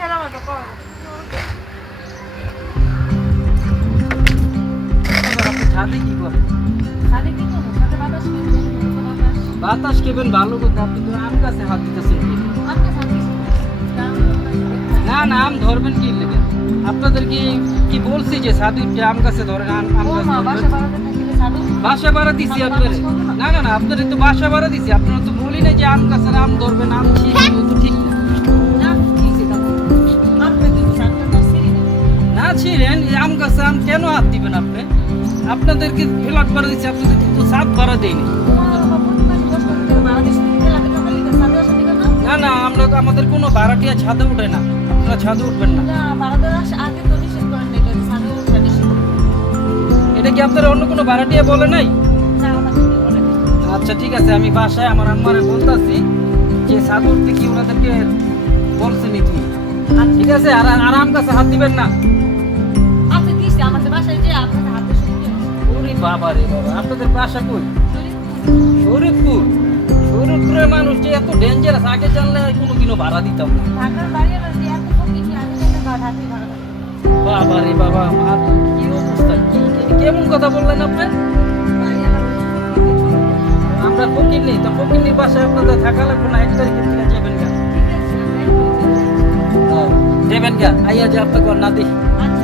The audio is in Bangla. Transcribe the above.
ছেড়াবো তো কর। আপনি ছাদে কি করেন? সাথে কি করবো? সাথে বাতাস কিনবো, বাতাস। বাতাস কেবেন ভালো কথা, আপনি তো আম গাছে হাত দিতেছেন কি? আমাকে সাথে কিছু না না, আম ধরবেন কি লেগে? আপনাদের কি বলছি যে সাধু আম গাছে ধরেন, আম ও গাছ মা বাসা ধরবেন? বাড়াতে থাকিলে সাধু বাসা ভাড়া দিছি আপনার। না না না, আপনাদের তো বাসা ভাড়া দিছি, আপনারা তো বলি না যে আম গাছের আম ধরবেন, আম ছিঁড়বেন, তো ঠিক না। না ঠিক আছে দাদা। আপনি কিন্তু সাথে না সিরি না। না ছিঁড়েন, এই আম গাছে আম কেন হাত দিবেন আপনি? আপনাদেরকে ফ্ল্যাট ভাড়া দিচ্ছি, আপনাদেরকে তো ছাদ ভাড়া দেয়নি। তোমার বাবা প্রতি মাসে 10 টাকা ভাড়া দিচ্ছে, খেলা টাকা লিখে সাথে আসা দিকে না। না না, আমাদের কোনো ভাড়াটিয়া ছাদে উঠে না, আপনারা ছাদে উঠবেন না। না ভাড়া দেওয়ার আগে তো নিষেধ করেন না, এটা সাথে উঠে নিষেধ। এটা কি আপনারা অন্য কোনো ভাড়াটিয়া বলে নাই? না ওটা কিন্তু বলে। আচ্ছা ঠিক আছে, আমি বাসায় আমার আম্মারে বলতাছি যে ছাদ উঠতে কি ওনাদেরকে বলছেনি তুমি। ঠিক আছে, আর আরাম কাছে হাত দিবেন না। আপনি দিছে আমাদের বাসায় যে আপনার হাতে শুনতে ওরে বাবা রে বাবা, আপনাদের বাসা কই? শরীফপুর। শরীফপুরের মানুষ যে এত ডেঞ্জারাস, আগে জানলে কোনোদিনও ভাড়া দিতাম না। ঢাকার বাইরে যে এত ফকির আগে থেকে ঢাকায় ভাড়া দেয়। বাবা রে বাবা, আমার কি অবস্থা, কেমন কথা বললেন আপনি? আমরা ফকির নেই, তা ফকির বাসায় আপনাদের থাকা লাগবে না, 1 তারিখের থেকে যাবেন গা। ঠিক আছে দেবেন গা, আইয়া যে আপনাকে না দেখি। আচ্ছা